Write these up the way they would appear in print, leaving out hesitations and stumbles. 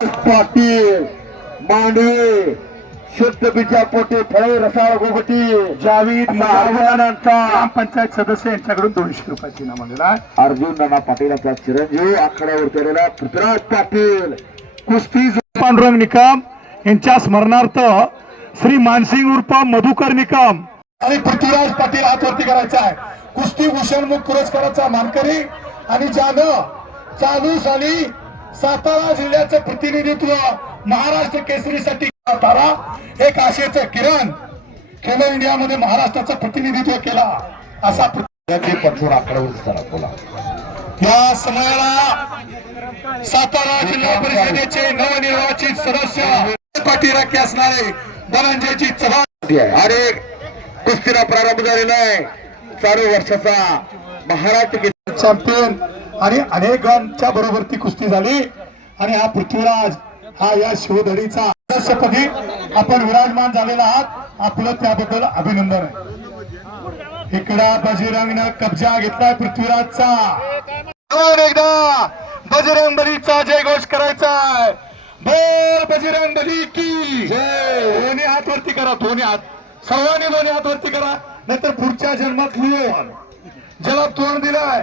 पाटील मांडवे शुद्ध बीजा पोटे फळे रसाळ गोगटी जावीद आव्हानांचा ग्रामपंचायत सदस्य यांच्याकडून 200 रुपयाची इनाम आलेला आहे. अर्जुन नाना पाटीलाचा चिरंजीव आखाड्यावर केलेला पृथ्वीराज पाटील कुस्ती पांडुरंग निकम यांच्या स्मरणार्थ श्री मानसिंग उर्फ मधुकर निकम आणि पृथ्वीराज पाटील हातवरती करायचा आहे. कुस्ती भूषणमुख पुरस्काराचा मानकरी आणि ज्यानं चालू साली सातारा जिल्ह्याचं प्रतिनिधित्व महाराष्ट्र केसरीसाठी तारा एक आशेचं किरण खेलो इंडिया मध्ये महाराष्ट्राचं प्रतिनिधित्व केला असा कठोर आकड्यावर बोला. या समयाला सातारा जिल्हा परिषदेचे नवनिर्वाचित सदस्य पाठीराखी असणारे धनंजयजी चव्हाण आणि कुस्तीला प्रारंभ झालेला आहे. चालू वर्षाचा महाराष्ट्र चॅम्पियन आणि अनेकांच्या बरोबर ती कुस्ती झाली आणि हा पृथ्वीराज हा या शिवधडीचा सदस्यपदी आपण विराजमान झालेला आहात. आपलं त्याबद्दल अभिनंदन आहे. इकडा बजरंगनं कब्जा घेतलाय पृथ्वीराजचा. दोन एकदा बजरंग बलीचा जयघोष करायचा आहे. बोल बजरंग बली की जय. दोन्ही हात वरती करा, दोन्ही हात सर्वांनी दोन्ही हात वरती करा, नाहीतर पुढच्या जन्मात लिहून ज्याला तोंड दिलंय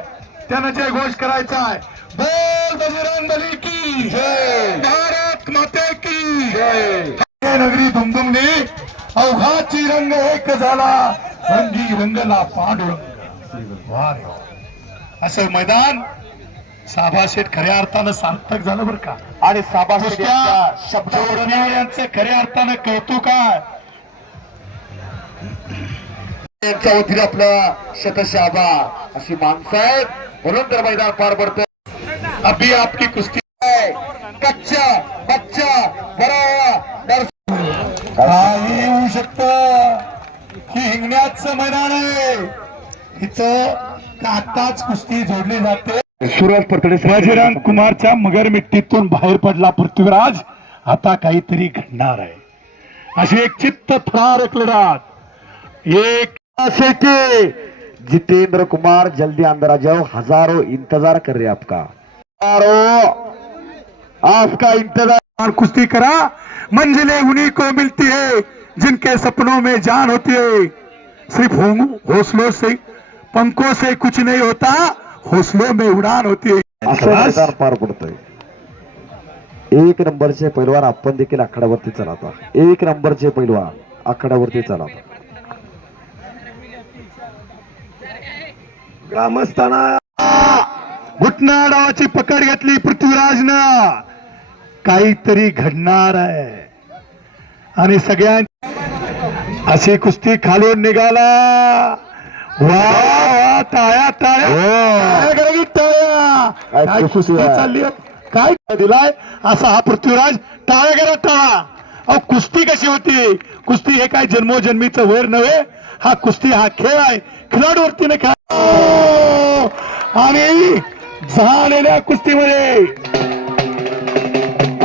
त्यानं जयघोष करायचा आहे. बोल बजरंग बली की जय. भारत माते की जय. नगरी दुमदुमली अवघाची रंग एक झाला, रंगी रंगला पांडुरंग. असं मैदान साबाशेठ खऱ्या अर्थानं सार्थक झालं बरं का. आणि साबाशेठ शब्द यांचं खऱ्या अर्थानं कौतुक आहे. यांच्या वतीने आपलं शतशाबा अशी माणसं आहेत म्हणून तर मैदान पार पडतं. अभी आपकी कुस्ती कच्चा बच्चा बरा काही होऊ शकतं. ही हिंगण्याचं मैदान आहे. इथं आताच कुस्ती जोडली जाते. सुरज पडतडे बजरंग कुमारच्या मगर मिट्टीतून बाहेर पडला पृथ्वीराज. आता काहीतरी घडणार आहे अशी एक चित्त थरारक लढत. एक से के जितेंद्र कुमार जल्दी अंदर आ जाओ. हजारों इंतजार कर रहे आपका. हजारों आपका इंतजार. कुश्ती करा, मंजिलें उन्हीं को मिलती है जिनके सपनों में जान होती है. सिर्फ हौसलों से पंखों से कुछ नहीं होता, हौसलों में उड़ान होती है. असं मैदान पार पडतंय. एक नंबरचे पैलवान आपण देखील आखाड्यावरती चलाता. एक नंबरचे पैलवान आखाड्यावरती चलाता. ग्रामस्थांना घुटना डावाची पकड घेतली पृथ्वीराजनं. काहीतरी घडणार आहे आणि सगळ्यां अशी कुस्ती खालून निघाला. वा वा टाळ्या टाळ्या टाळ्या. काय कुस्ती चालली काय दिलाय असा हा पृथ्वीराज. टाळ्या करा टाळा. अहो कुस्ती कशी होती. कुस्ती हे काय जन्मोजन्मीचं वैर नव्हे. हा कुस्ती हा खेळ आहे. खिलाडूवरतीने खेळ आणि झालेल्या कुस्तीमध्ये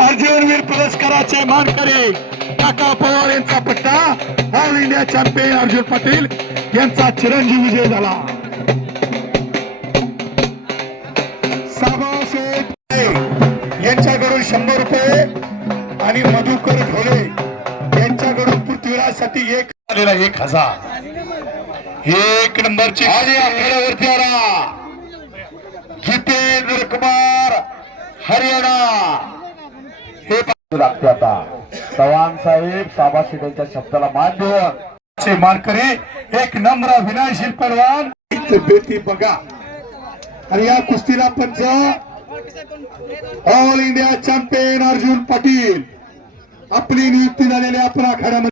अर्जुनवीर पुरस्काराचे मानकरी काका पवार यांचा पट्टा. All India champion Arjun Patil यांचा चिरंजीव विजय झाला. साबाशेठ यांच्याकडून 100 रुपये आणि मधुकर ढोले यांच्याकडून पृथ्वीराजसाठी एक आलेला 1000. एक नंबरची आणि आखाड्यावरती आला जितेंद्र कुमार हरियाणा. हे लागते आता. चव्हाण साहेब साबाशेठ यांच्या शब्दाला मान देऊन मानकरी एक नम्र विनयशील पैलवान तब्येती बघा. आणि या कुस्तीला पंच all India champion Arjun Patil आपली नियुक्ती झालेली आपण आखाड्यामध्ये.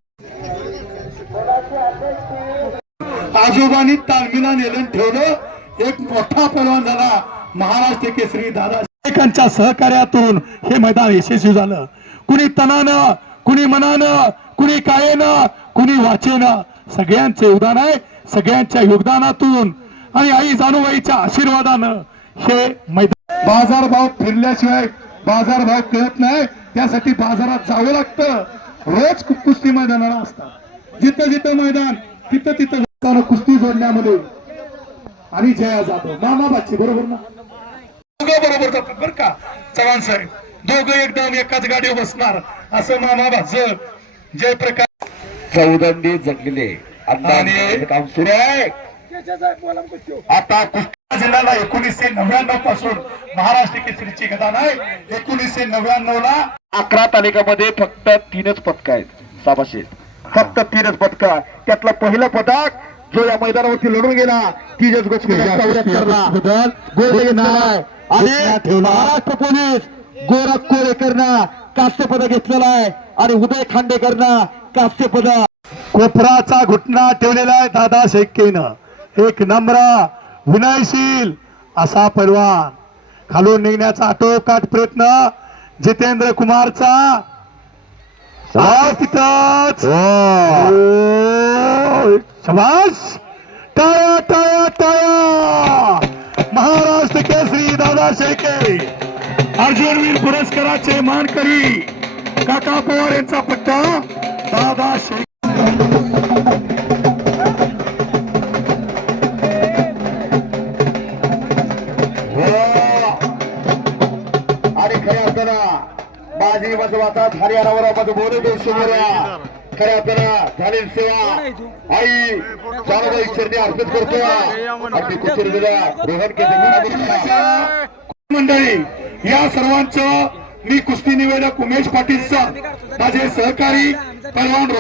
आजोबांनी तालमीला नेलं ठेवलं. एक मोठा पैलवान झाला महाराष्ट्र केसरी दादा. अनेकांच्या सहकार्यातून हे मैदान यशस्वी झालं. कुणी तनानं, कुणी मनानं, कुणी कायेनं, कुणी वाचेनं सगळ्यांचे योगदान आहे. सगळ्यांच्या योगदानातून आणि आई जानूबाईच्या आशीर्वादानं हे मैदान. बाजारभाव फिरल्याशिवाय बाजारभाव कळत नाही. त्यासाठी बाजारात जावं लागतं. रोज कुस्ती मैदानाला असतात. जिथं जिथं मैदान तिथं तिथं कुस्ती जोडण्यामध्ये आणि जया जाधव मामा बाची बरोबर ना बरोबर जातात बरं का चव्हाण साहेब. दोघं एकदम एकाच गाडीवर बसणार असं मामा भाजर जयप्रकाश चौदंडी जगलेले आणि काम सुरू आहे. आता कुस्ती जिल्ह्याला 1999 पासून महाराष्ट्र केसरीची गदा नाही. 1999 ला 11 तालिकामध्ये फक्त 3च पदक आहेत. साबाशे फक्त 3च पदक. त्यातलं पहिलं पदक जो या मैदानावरती लढून गेला तीजच गोष्ट आणि महाराष्ट्र पोलीस गोरख कोळेकरनं कांस्य पदक घेतलेला आहे आणि उदय खांडेकरनं कांस्य पदक. कोपराचा घुटना ठेवलेला आहे दादा शेळकेनं. एक नम्र विनयशील असा पैलवान. खालून निघण्याचा आटोकाट प्रयत्न जितेंद्र कुमारचा. तिथंच शबाश. टाळ्या टाळ्या टाळ्या. महाराष्ट्र केसरी दादा शेळके अर्जुनवीर पुरस्काराचे मानकरी काका पवार यांचा पट्टा दादा शेळके. आणि खऱ्या अर्थानं बाजी बसवाचा हरियाणावर मध्ये बोलू देऊ शिवऱ्या. खऱ्या अर्थानं झालेली सेवा आई चालू ईश्वरने अर्पित करतो. अगदी कुचूर दिला रोहन केंद्र मंडळी या सर्वांचं मी कुस्ती निवेदक उमेश पाटीलचा माझे सहकारी पैलवान